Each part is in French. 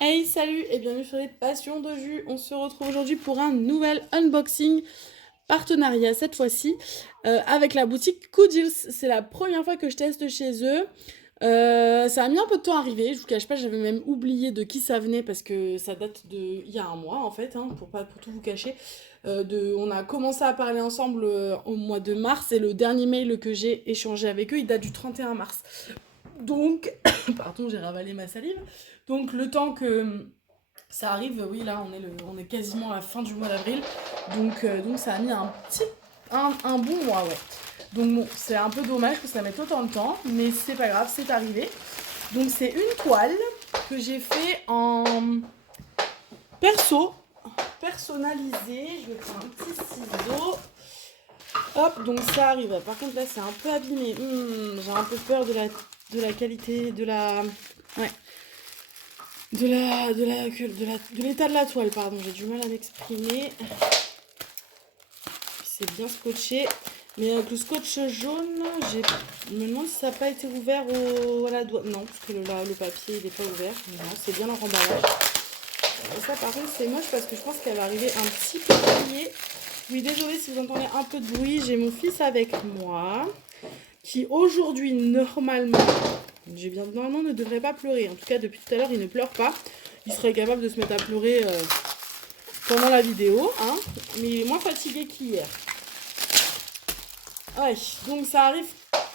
Hey, salut et bienvenue sur les Passions de Jus. On se retrouve aujourd'hui pour un nouvel unboxing partenariat cette fois-ci avec la boutique Coodils. C'est la première fois que je teste chez eux. Ça a mis un peu de temps à arriver, je vous cache pas, j'avais même oublié de qui ça venait parce que ça date de il y a un mois en fait, hein, pour tout vous cacher. On a commencé à parler ensemble au mois de mars et le dernier mail que j'ai échangé avec eux, il date du 31 mars. Donc, pardon, j'ai ravalé ma salive. Donc le temps que ça arrive, oui là on est quasiment à la fin du mois d'avril. Donc ça a mis un bon mois, ouais. Donc bon, c'est un peu dommage que ça mette autant de temps, mais c'est pas grave, c'est arrivé. Donc c'est une toile que j'ai fait en personnalisé. Je vais prendre un petit ciseau. Hop, donc ça arrive. Par contre là c'est un peu abîmé. J'ai un peu peur de la qualité, ouais, de l'état de la toile, pardon. J'ai du mal à m'exprimer. C'est bien scotché. Mais avec le scotch jaune, je me demande si ça n'a pas été ouvert à la douane. Non, parce que le papier il n'est pas ouvert. Non, c'est bien leur emballage. Et ça par contre c'est moche parce que je pense qu'elle va arriver un petit peu pliée. Oui, désolée si vous entendez un peu de bruit. J'ai mon fils avec moi qui aujourd'hui normalement ne devrait pas pleurer. En tout cas depuis tout à l'heure il ne pleure pas. Il serait capable de se mettre à pleurer pendant la vidéo, hein, mais il est moins fatigué qu'hier. Ouais, donc ça arrive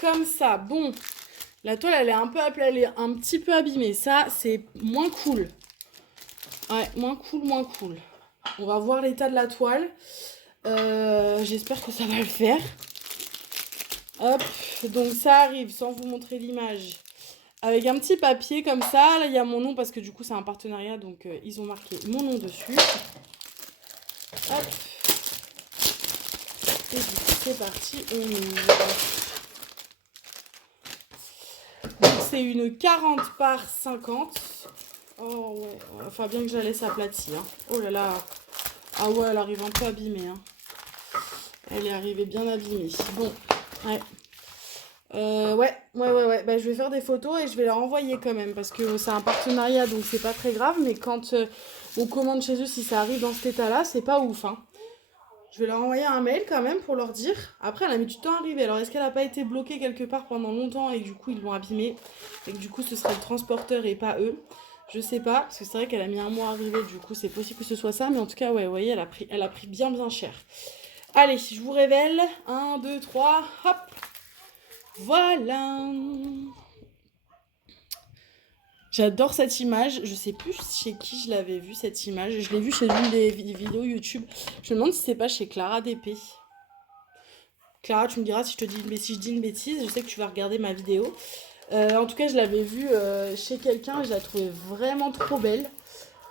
comme ça. Bon, la toile elle est un petit peu abîmée. Ça c'est moins cool. Ouais, moins cool. On va voir l'état de la toile. J'espère que ça va le faire. Hop, donc ça arrive sans vous montrer l'image. Avec un petit papier comme ça. Là il y a mon nom parce que du coup c'est un partenariat. Donc ils ont marqué mon nom dessus. Hop. Et du coup c'est parti, on ouvre. Donc c'est une 40 par 50. Oh ouais, enfin bien que je la laisse aplatie. Hein. Oh là là. Ah ouais, elle arrive un peu abîmée. Hein. Elle est arrivée bien abîmée. Bon, ouais. Ouais. Bah, je vais faire des photos et je vais leur envoyer quand même parce que c'est un partenariat donc c'est pas très grave. Mais quand on commande chez eux, si ça arrive dans cet état-là, c'est pas ouf. Hein. Je vais leur envoyer un mail quand même pour leur dire. Après, elle a mis du temps à arriver. Alors, est-ce qu'elle n'a pas été bloquée quelque part pendant longtemps et que du coup, ils l'ont abîmée et que du coup, ce serait le transporteur et pas eux? Je sais pas, parce que c'est vrai qu'elle a mis un mois à arriver. Du coup, c'est possible que ce soit ça. Mais en tout cas, ouais, vous voyez, elle a pris bien cher. Allez, je vous révèle. 1, 2, 3, hop. Voilà. J'adore cette image. Je sais plus chez qui je l'avais vue cette image. Je l'ai vue chez une des vidéos YouTube. Je me demande si c'est pas chez Clara DP. Clara, tu me diras si je dis une bêtise. Je sais que tu vas regarder ma vidéo. En tout cas, je l'avais vue chez quelqu'un et je la trouvais vraiment trop belle.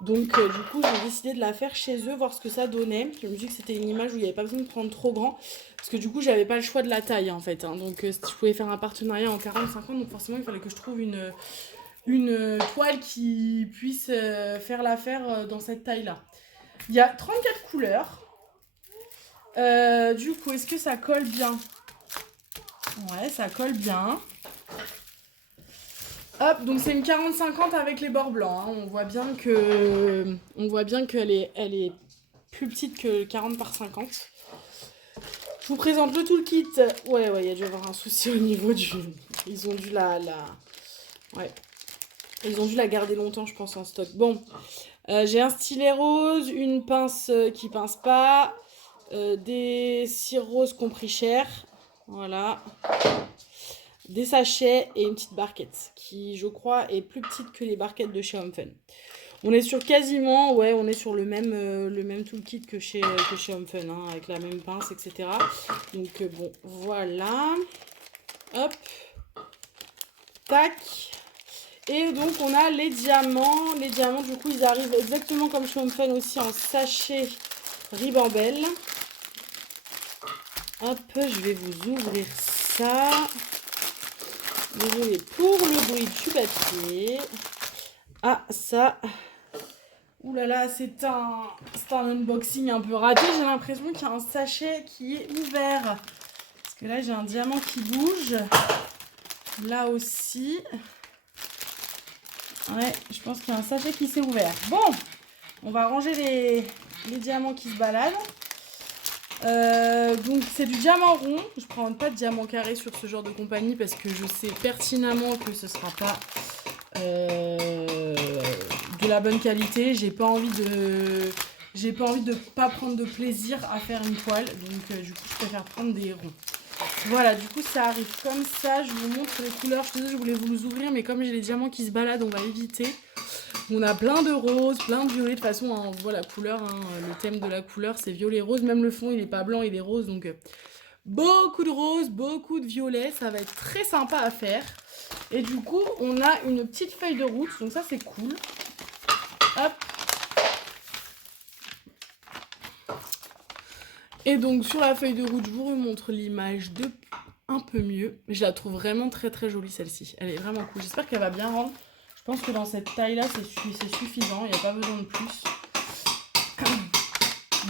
Donc, du coup, j'ai décidé de la faire chez eux, voir ce que ça donnait. Je me suis dit que c'était une image où il n'y avait pas besoin de prendre trop grand. Parce que du coup, j'avais pas le choix de la taille en fait. Hein. Donc, je pouvais faire un partenariat en 40-50. Donc, forcément, il fallait que je trouve une toile qui puisse faire l'affaire dans cette taille-là. Il y a 34 couleurs. Du coup, est-ce que ça colle bien? Ouais, ça colle bien. Hop, donc c'est une 40-50 avec les bords blancs. Hein. On voit bien qu'elle est plus petite que 40 par 50. Je vous présente le toolkit. Ouais, il y a dû y avoir un souci au niveau du... Ils ont dû Ouais. Ils ont dû la garder longtemps, je pense, en stock. Bon, j'ai un stylet rose, une pince qui pince pas, des cires roses compris cher. Voilà. Des sachets et une petite barquette qui, je crois, est plus petite que les barquettes de chez Home Fun. On est sur quasiment, ouais, on est sur le même toolkit que chez Home Fun, hein, avec la même pince, etc. Donc, bon, voilà. Hop. Tac. Et donc, on a les diamants. Les diamants, du coup, ils arrivent exactement comme chez Home Fun aussi en sachet ribambelle. Hop, je vais vous ouvrir ça. Désolée pour le bruit du papier. Ah, ça. Ouh là là, c'est un unboxing un peu raté. J'ai l'impression qu'il y a un sachet qui est ouvert. Est-ce que là, j'ai un diamant qui bouge. Là aussi. Ouais, je pense qu'il y a un sachet qui s'est ouvert. Bon, on va ranger les diamants qui se baladent. Donc c'est du diamant rond. Je ne prends pas de diamant carré sur ce genre de compagnie parce que je sais pertinemment que ce ne sera pas de la bonne qualité. J'ai pas envie de pas prendre de plaisir à faire une toile. Donc du coup je préfère prendre des ronds. Voilà, du coup ça arrive comme ça. Je vous montre les couleurs. Je voulais vous les ouvrir, mais comme j'ai les diamants qui se baladent, on va éviter. On a plein de roses, plein de violets. De toute façon, hein, on voit la couleur. Hein, le thème de la couleur, c'est violet-rose. Même le fond, il n'est pas blanc, il est rose. Donc, beaucoup de roses, beaucoup de violets. Ça va être très sympa à faire. Et du coup, on a une petite feuille de route. Donc ça, c'est cool. Hop. Et donc, sur la feuille de route, je vous remontre l'image de un peu mieux. Je la trouve vraiment très, très jolie, celle-ci. Elle est vraiment cool. J'espère qu'elle va bien rendre. Je pense que dans cette taille-là, c'est suffisant. Il n'y a pas besoin de plus.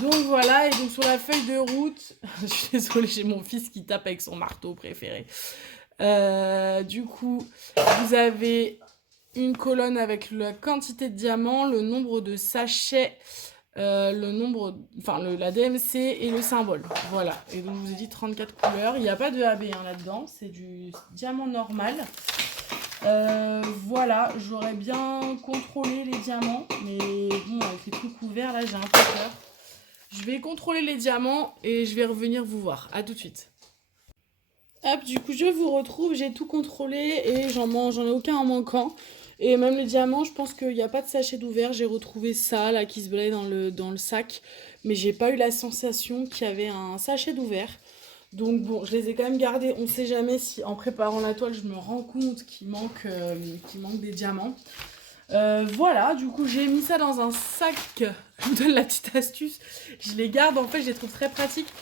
Donc voilà. Et donc sur la feuille de route... je suis désolée, j'ai mon fils qui tape avec son marteau préféré. Du coup, vous avez une colonne avec la quantité de diamants, le nombre de sachets, la DMC et le symbole. Voilà. Et donc, je vous ai dit 34 couleurs. Il n'y a pas de AB là-dedans. C'est du diamant normal. Voilà, j'aurais bien contrôlé les diamants, mais bon, avec les trucs ouverts, là, j'ai un peu peur. Je vais contrôler les diamants et je vais revenir vous voir. À tout de suite. Hop, du coup, je vous retrouve, j'ai tout contrôlé et j'en ai aucun en manquant. Et même les diamants, je pense qu'il n'y a pas de sachet d'ouvert. J'ai retrouvé ça, là, qui se baladait dans le sac. Mais j'ai pas eu la sensation qu'il y avait un sachet d'ouvert. Donc bon, je les ai quand même gardés. On ne sait jamais si en préparant la toile, je me rends compte qu'il manque des diamants. Voilà, du coup, j'ai mis ça dans un sac. Je vous donne la petite astuce. Je les garde, en fait, je les trouve très pratiques.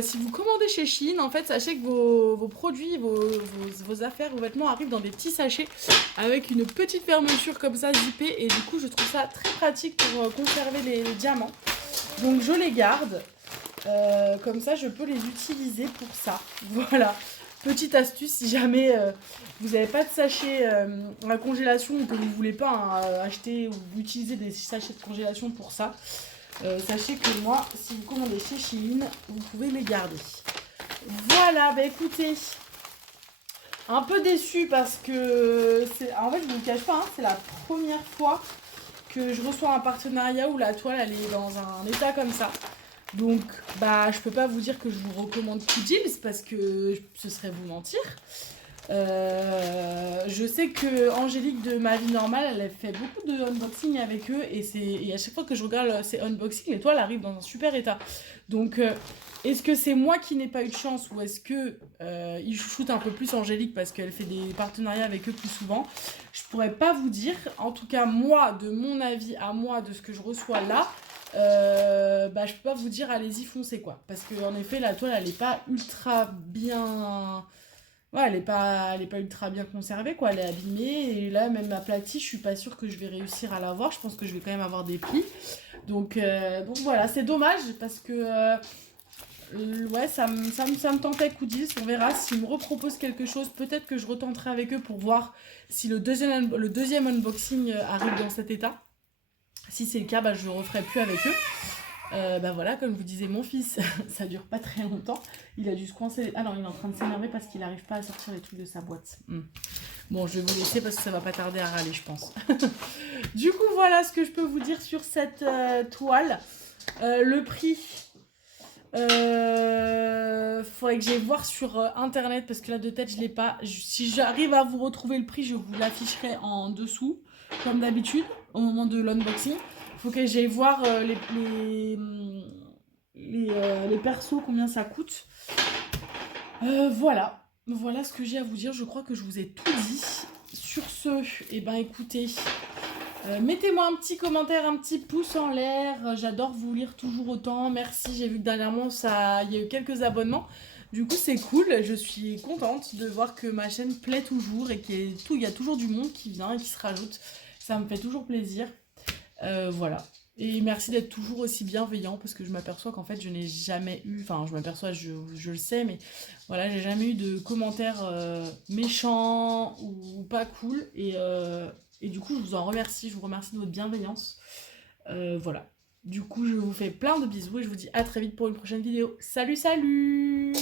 Si vous commandez chez Shein, en fait, sachez que vos produits, vos affaires, vos vêtements arrivent dans des petits sachets avec une petite fermeture comme ça, zippée. Et du coup, je trouve ça très pratique pour conserver les diamants. Donc, je les garde. Comme ça, je peux les utiliser pour ça. Voilà. Petite astuce, si jamais vous n'avez pas de sachet à congélation ou que vous ne voulez pas acheter ou utiliser des sachets de congélation pour ça, sachez que moi, si vous commandez chez Shein, vous pouvez les garder. Voilà, bah écoutez, un peu déçue parce que, en fait, je ne vous le cache pas, hein, c'est la première fois que je reçois un partenariat où la toile, elle est dans un état comme ça. Donc, bah, je peux pas vous dire que je vous recommande Q-Deals parce que ce serait vous mentir. Je sais que Angélique de Ma Vie Normale, elle a fait beaucoup de unboxing avec eux et à chaque fois que je regarde ces unboxings, l'étoile arrive dans un super état. Donc, est-ce que c'est moi qui n'ai pas eu de chance ou est-ce que ils chouchoutent un peu plus Angélique parce qu'elle fait des partenariats avec eux plus souvent? Je pourrais pas vous dire. En tout cas, moi, de mon avis à moi, de ce que je reçois là, bah je peux pas vous dire allez-y foncez quoi parce que en effet la toile elle est pas ultra bien, ouais elle est pas ultra bien conservée quoi, elle est abîmée et là même aplatie, je suis pas sûre que je vais réussir à l'avoir, je pense que je vais quand même avoir des plis donc voilà, c'est dommage parce que ouais ça me tentait Q-Deals, on verra s'ils me reproposent quelque chose, peut-être que je retenterai avec eux pour voir si le deuxième unboxing arrive dans cet état. Si c'est le cas, bah, je ne referai plus avec eux. Bah voilà, comme vous disiez, mon fils, ça dure pas très longtemps. Il a dû se coincer. Ah non, il est en train de s'énerver parce qu'il n'arrive pas à sortir les trucs de sa boîte. Bon, je vais vous laisser parce que ça va pas tarder à râler, je pense. Du coup, voilà ce que je peux vous dire sur cette toile. Le prix, faudrait que j'aille voir sur internet parce que là de tête je l'ai pas. Si j'arrive à vous retrouver le prix, je vous l'afficherai en dessous, comme d'habitude, au moment de l'unboxing. Faut que j'aille voir les persos, combien ça coûte. Voilà ce que j'ai à vous dire. Je crois que je vous ai tout dit. Sur ce, et ben écoutez, mettez-moi un petit commentaire, un petit pouce en l'air. J'adore vous lire toujours autant. Merci, j'ai vu que dernièrement, il y a eu quelques abonnements. Du coup, c'est cool. Je suis contente de voir que ma chaîne plaît toujours et qu'il y a toujours du monde qui vient et qui se rajoute. Ça me fait toujours plaisir. Voilà. Et merci d'être toujours aussi bienveillant parce que je m'aperçois qu'en fait je n'ai jamais eu, enfin je m'aperçois, je le sais, mais voilà, j'ai jamais eu de commentaires méchants ou pas cool. Et du coup je vous en remercie, je vous remercie de votre bienveillance. Voilà. Du coup je vous fais plein de bisous et je vous dis à très vite pour une prochaine vidéo. Salut, salut!